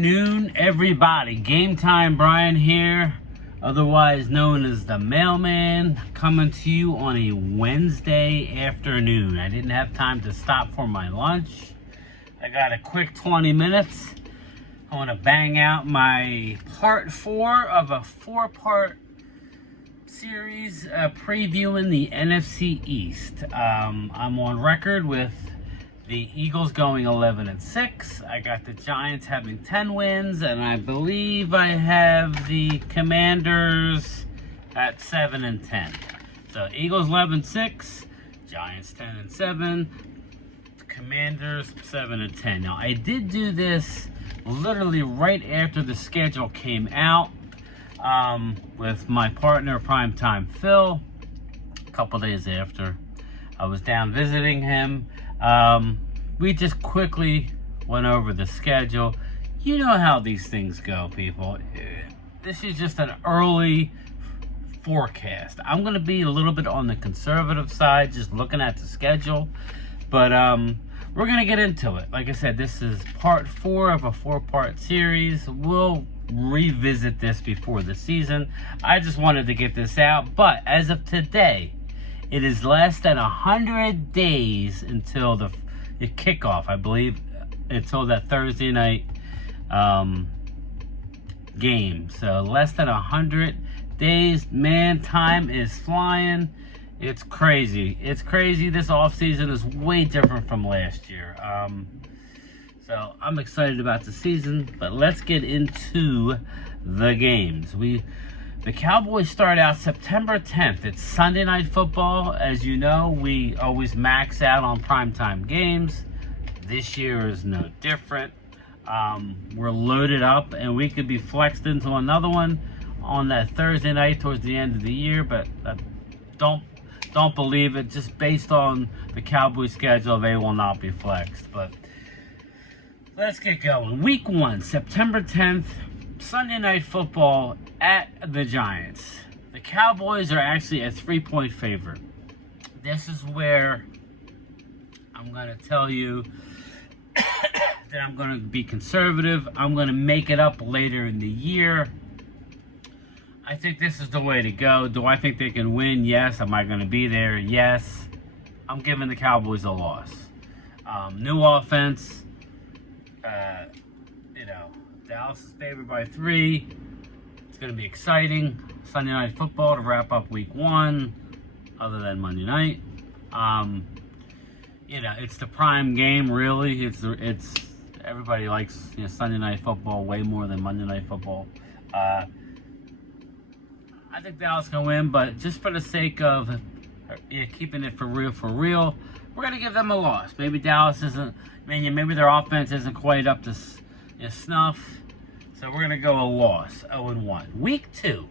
afternoon, everybody. Game Time Brian here, otherwise known as the Mailman, coming to you on a Wednesday afternoon. I didn't have time to stop for my lunch. I got a quick 20 minutes. I want to bang out my part 4 of a 4-part series previewing the NFC East. I'm on record with the Eagles going 11-6. I got the Giants having 10 wins, and I believe I have the Commanders at 7-10. So Eagles 11-6, Giants 10-7, Commanders 7-10. Now I did do this literally right after the schedule came out with my partner Primetime Phil. A couple days after, I was down visiting him. We just quickly went over the schedule. You know how these things go, people. This is just an early forecast. I'm going to be a little bit on the conservative side, just looking at the schedule. But we're going to get into it. Like I said, this is part 4 of a 4-part series. We'll revisit this before the season. I just wanted to get this out. But as of today, it is less than 100 days until the kickoff, I believe, until that Thursday night game. So less than 100 days. Man, time is flying. It's crazy. It's crazy. This offseason is way different from last year. So I'm excited about the season, but let's get into the games. The Cowboys start out September 10th. It's Sunday Night Football. As you know, we always max out on primetime games. This year is no different. We're loaded up, and we could be flexed into another one on that Thursday night towards the end of the year, but don't believe it. Just based on the Cowboys schedule, they will not be flexed. But let's get going. Week 1, September 10th. Sunday Night Football at the Giants. The Cowboys are actually a 3-point favorite. This is where I'm going to tell you that I'm going to be conservative. I'm going to make it up later in the year. I think this is the way to go. Do I think they can win? Yes. Am I going to be there? Yes. I'm giving the Cowboys a loss. New offense. Dallas is favored by 3. It's going to be exciting. Sunday Night Football to wrap up Week 1, other than Monday night. It's the prime game, really. It's everybody likes Sunday Night Football way more than Monday Night Football. I think Dallas can win, but just for the sake of keeping it for real, we're going to give them a loss. Maybe Dallas isn't. Maybe their offense isn't quite up to snuff. So we're going to go a loss, 0-1. Week 2.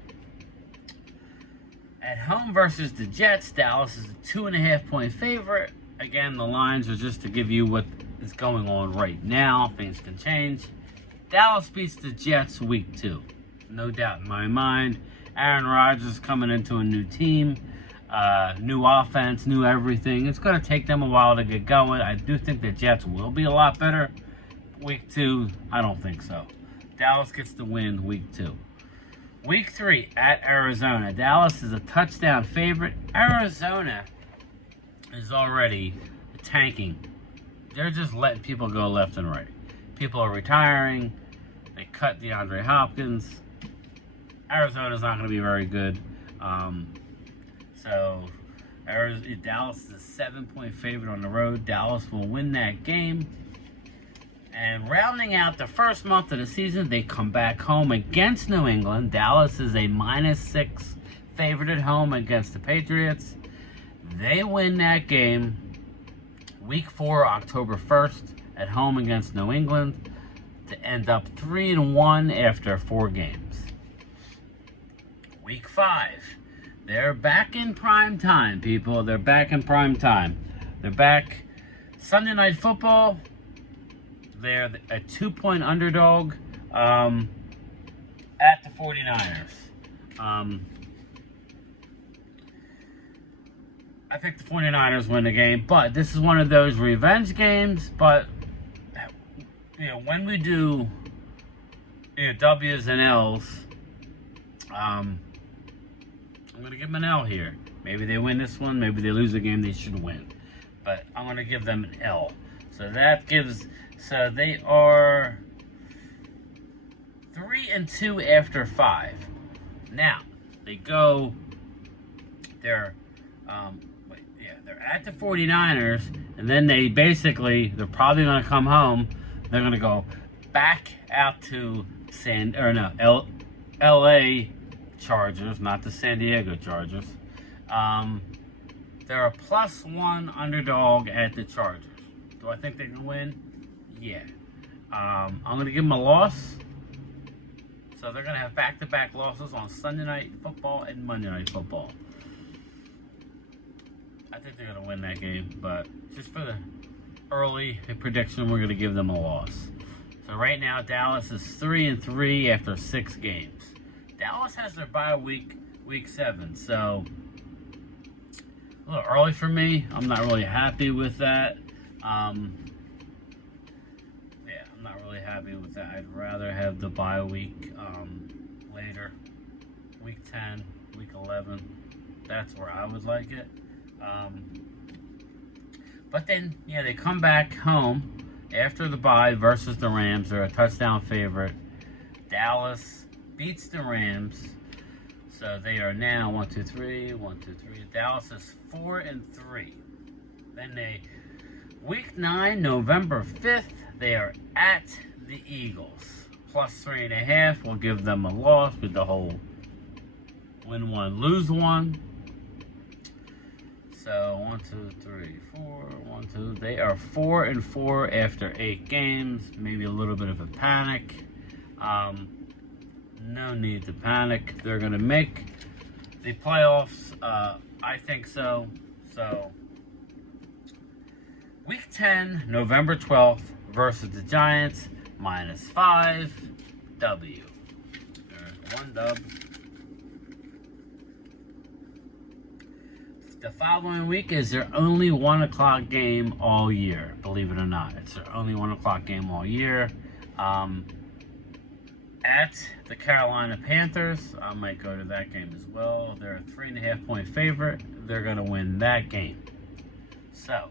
At home versus the Jets, Dallas is a 2.5-point favorite. Again, the lines are just to give you what is going on right now. Things can change. Dallas beats the Jets Week 2. No doubt in my mind. Aaron Rodgers coming into a new team. New offense, new everything. It's going to take them a while to get going. I do think the Jets will be a lot better. Week 2, I don't think so. Dallas gets the win Week 2. Week 3 at Arizona. Dallas is a touchdown favorite. Arizona is already tanking. They're just letting people go left and right. People are retiring. They cut DeAndre Hopkins. Arizona's not going to be very good. Dallas is a 7-point favorite on the road. Dallas will win that game. And rounding out the first month of the season, they come back home against New England. Dallas is a -6 favorite at home against the Patriots. They win that game. Week 4, October 1st, at home against New England, to end up 3-1 after 4 games. Week 5. They're back in prime time, people. They're back in prime time. They're back. Sunday Night Football. They're a 2-point underdog at the 49ers. I think the 49ers win the game, but this is one of those revenge games. But when we do W's and L's. I'm going to give them an L here. Maybe they win this one. Maybe they lose a game they should win. But I'm going to give them an L. So that gives... So they are 3-2 after 5. Now, they go... They're at the 49ers, and then they're probably going to come home. They're going to go back out to LA Chargers, not the San Diego Chargers. They're a +1 underdog at the Chargers. Do I think they can win? Yeah. I'm going to give them a loss. So they're going to have back-to-back losses on Sunday Night Football and Monday Night Football. I think they're going to win that game, but just for the early prediction, we're going to give them a loss. So right now, Dallas is 3-3 after 6 games. Dallas has their bye week 7, so a little early for me. I'm not really happy with that. I'm not really happy with that. I'd rather have the bye week later, week 10, week 11. That's where I would like it. But then, they come back home after the bye versus the Rams. They're a touchdown favorite. Dallas beats the Rams. So they are now 1-2-3. Dallas is 4-3. Then week 9, November 5th, they are at the Eagles. +3.5. We'll give them a loss with the whole win 1, lose 1. So 1, 2, 3, 4, 1, 2. They are 4-4 after 8 games. Maybe a little bit of a panic. No need to panic. They're going to make the playoffs. I think so. So week 10, November 12th versus the Giants, -5. W. There's 1 dub. The following week is their only 1 o'clock game all year. Believe it or not, it's their only 1 o'clock game all year. At the Carolina Panthers, I might go to that game as well. They're a 3.5-point favorite. They're going to win that game. So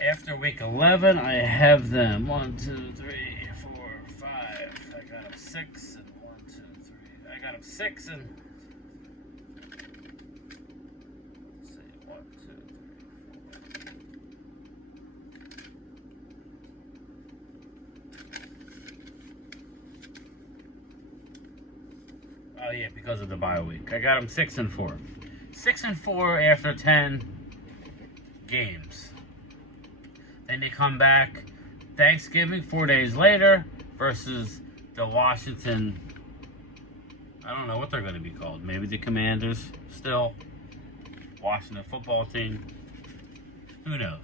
after week 11, I have them 1, 2, 3, 4, 5. I got them 6 and 1, 2, 3. I got them 6 and. Oh yeah, because of the bye week. I got them 6-4. 6-4 after 10 games. Then they come back Thanksgiving 4 days later versus the Washington. I don't know what they're going to be called. Maybe the Commanders still. Washington football team. Who knows?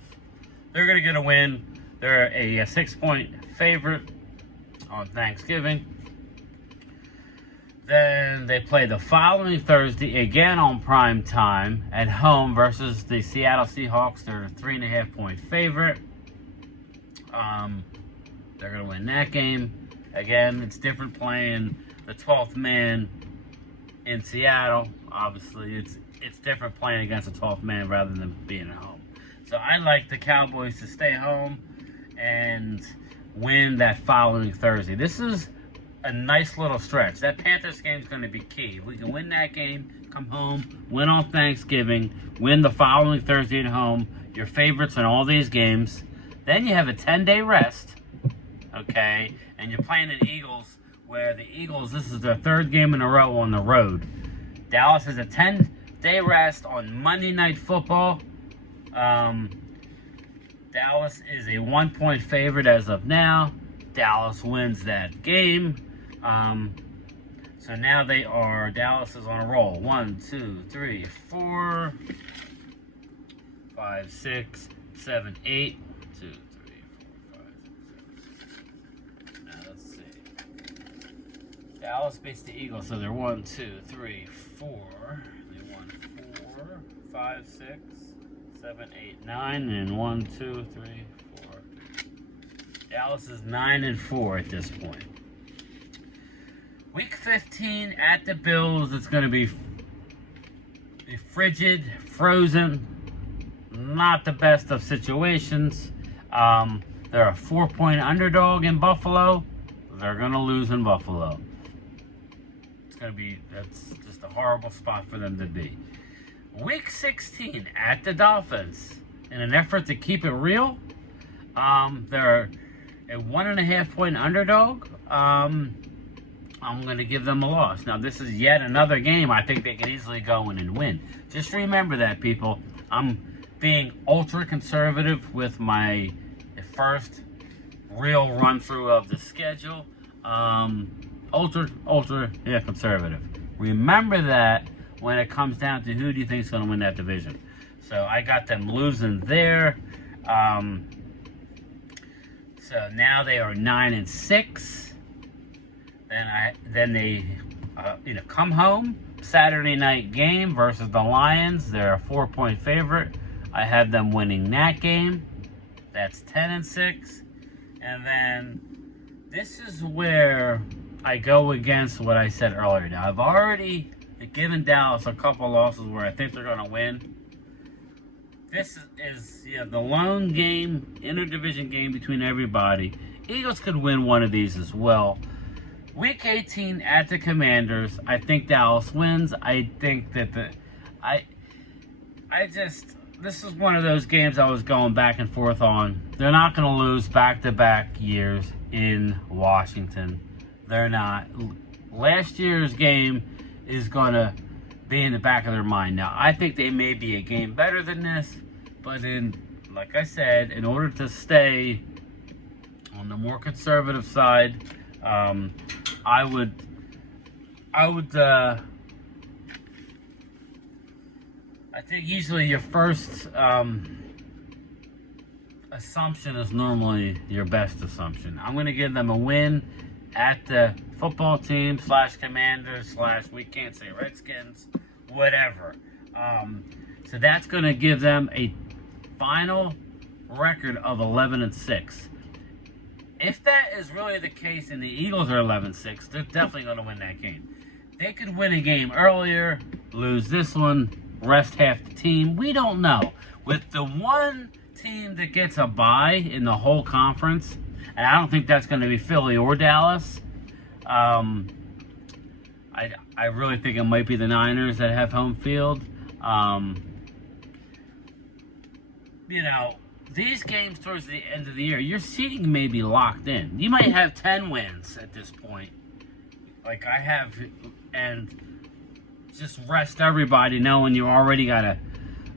They're going to get a win. They're a 6-point favorite on Thanksgiving. Then they play the following Thursday again on prime time at home versus the Seattle Seahawks. They're a 3.5-point favorite. They're going to win that game. Again, it's different playing the 12th man in Seattle. Obviously, it's different playing against the 12th man rather than being at home. So I like the Cowboys to stay home and win that following Thursday. This is a nice little stretch. That Panthers game is going to be key. If we can win that game, come home, win on Thanksgiving, win the following Thursday at home, your favorites in all these games, then you have a 10-day rest, okay? And you're playing the Eagles, where the Eagles, this is their 3rd game in a row on the road. Dallas has a 10-day rest on Monday Night Football. Dallas is a 1-point favorite as of now. Dallas wins that game. So now Dallas is on a roll. 1, 2, 3, 4, 5, 6, 7, 8. 2, 3, 4, 5, 6, 7. Now let's see. Dallas beats the Eagles, so they're 1, 2, 3, 4. They won 4, 5, 6, 7, 8, 9, and 1, 2, 3, 4. Dallas is 9-4 at this point. Week 15 at the Bills. It's going to be frigid, frozen, not the best of situations. They're a 4-point underdog in Buffalo. They're going to lose in Buffalo. That's just a horrible spot for them to be. Week 16 at the Dolphins. In an effort to keep it real, they're a 1.5-point underdog. I'm going to give them a loss. Now, this is yet another game I think they can easily go in and win. Just remember that, people. I'm being ultra conservative with my first real run-through of the schedule. Ultra conservative. Remember that when it comes down to who do you think is going to win that division. So I got them losing there. So now they are 9-6. Then they come home. Saturday night game versus the Lions. They're a 4-point favorite. I have them winning that game. That's 10-6. And then this is where I go against what I said earlier. Now, I've already given Dallas a couple losses where I think they're going to win. This is the lone game, interdivision game between everybody. Eagles could win one of these as well. Week 18 at the Commanders. I think Dallas wins. I think that this is one of those games I was going back and forth on. They're not going to lose back-to-back years in Washington. They're not. Last year's game is going to be in the back of their mind. Now, I think they may be a game better than this, but like I said, in order to stay on the more conservative side, I think usually your first assumption is normally your best assumption. I'm going to give them a win at the football team / Commanders / we can't say Redskins, whatever. So that's going to give them a final record of 11-6. If that is really the case and the Eagles are 11-6, they're definitely going to win that game. They could win a game earlier, lose this one, rest half the team. We don't know. With the one team that gets a bye in the whole conference, and I don't think that's going to be Philly or Dallas. I really think it might be the Niners that have home field. These games towards the end of the year, your seeding may be locked in. You might have 10 wins at this point, like I have, and just rest everybody knowing you already got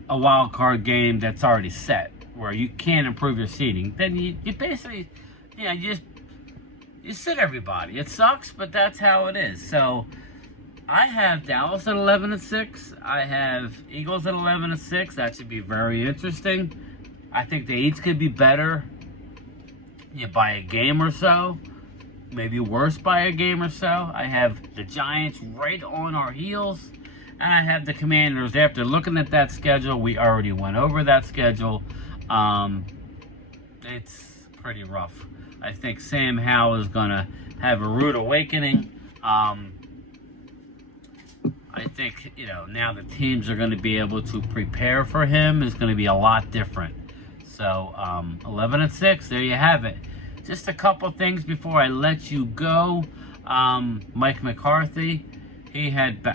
a wild card game that's already set where you can't improve your seeding. Then you basically, you sit everybody. It sucks, but that's how it is. So I have Dallas at 11-6. I have Eagles at 11-6. That should be very interesting. I think they each could be better by a game or so. Maybe worse by a game or so. I have the Giants right on our heels. And I have the Commanders. After looking at that schedule, we already went over that schedule. It's pretty rough. I think Sam Howell is going to have a rude awakening. I think, now the teams are going to be able to prepare for him is going to be a lot different. So, 11-6, there you have it. Just a couple things before I let you go. Mike McCarthy, he had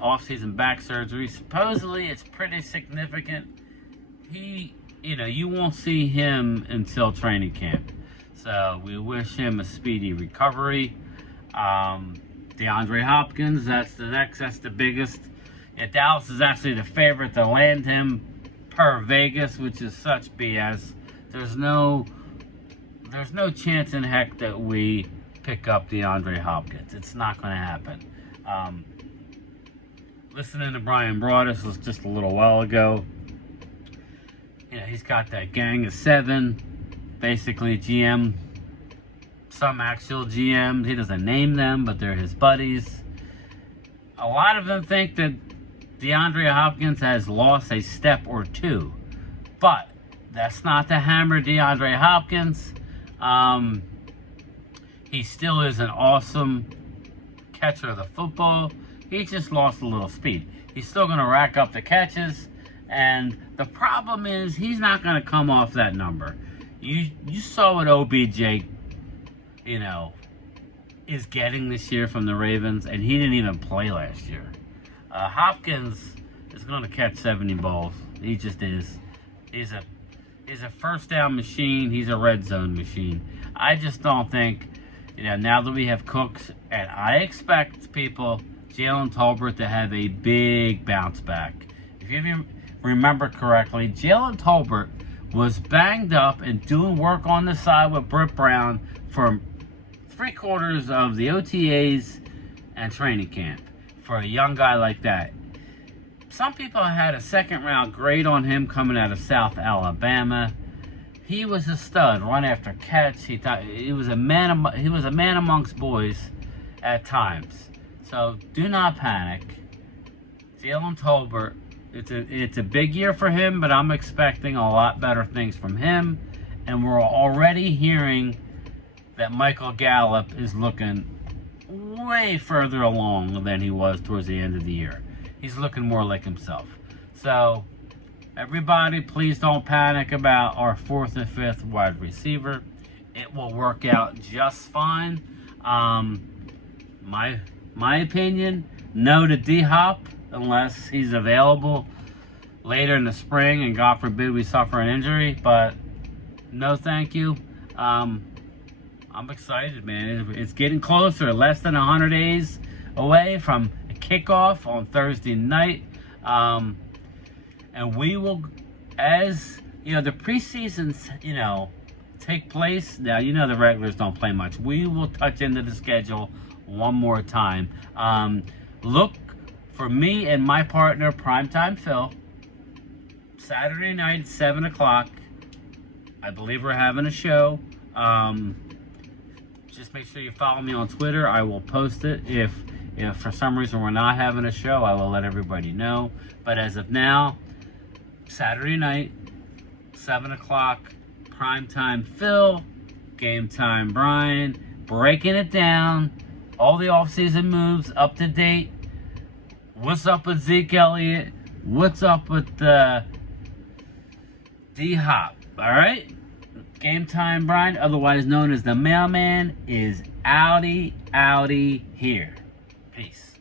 off-season back surgery. Supposedly, it's pretty significant. You won't see him until training camp. So, we wish him a speedy recovery. DeAndre Hopkins, that's the biggest. Dallas is actually the favorite to land him per Vegas, which is such BS. There's no chance in heck that we pick up DeAndre Hopkins. It's not going to happen. Listening to Brian Broaddus was just a little while ago. He's got that gang of 7, basically GM. Some actual GMs, he doesn't name them, but they're his buddies. A lot of them think that DeAndre Hopkins has lost a step or two. But that's not to hammer DeAndre Hopkins. He still is an awesome catcher of the football. He just lost a little speed. He's still going to rack up the catches, and the problem is he's not going to come off that number. You saw what OBJ, is getting this year from the Ravens, and he didn't even play last year. Hopkins is going to catch 70 balls. He just is. He's a first down machine. He's a red zone machine. I just don't think, now that we have Cooks, and I expect Jalen Tolbert to have a big bounce back. If you remember correctly, Jalen Tolbert was banged up and doing work on the side with Britt Brown for 3/4 of the OTAs and training camp. For a young guy like that, some people had a second-round grade on him coming out of South Alabama. He was a stud, run after catch. He was a man amongst boys at times. So do not panic. Jalen Tolbert, it's a big year for him, but I'm expecting a lot better things from him. And we're already hearing that Michael Gallup is looking way further along than he was towards the end of the year. He's looking more like himself. So, everybody, please don't panic about our 4th and 5th wide receiver. It will work out just fine. My opinion, no to D-Hop unless he's available later in the spring, and God forbid we suffer an injury. But no, thank you. I'm excited, man. It's getting closer. Less than 100 days away from a kickoff on Thursday night. And we will, as the preseasons, take place. Now, the regulars don't play much. We will touch into the schedule one more time. Look for me and my partner, Primetime Phil, Saturday night, 7 o'clock. I believe we're having a show. Just make sure you follow me on Twitter. I will post it. If for some reason we're not having a show, I will let everybody know. But as of now, Saturday night, 7 o'clock, Primetime Phil, Game Time Brian, breaking it down. All the offseason moves up to date. What's up with Zeke Elliott? What's up with D-Hop? All right? Game Time Brian, otherwise known as the Mailman, is outie here. Peace.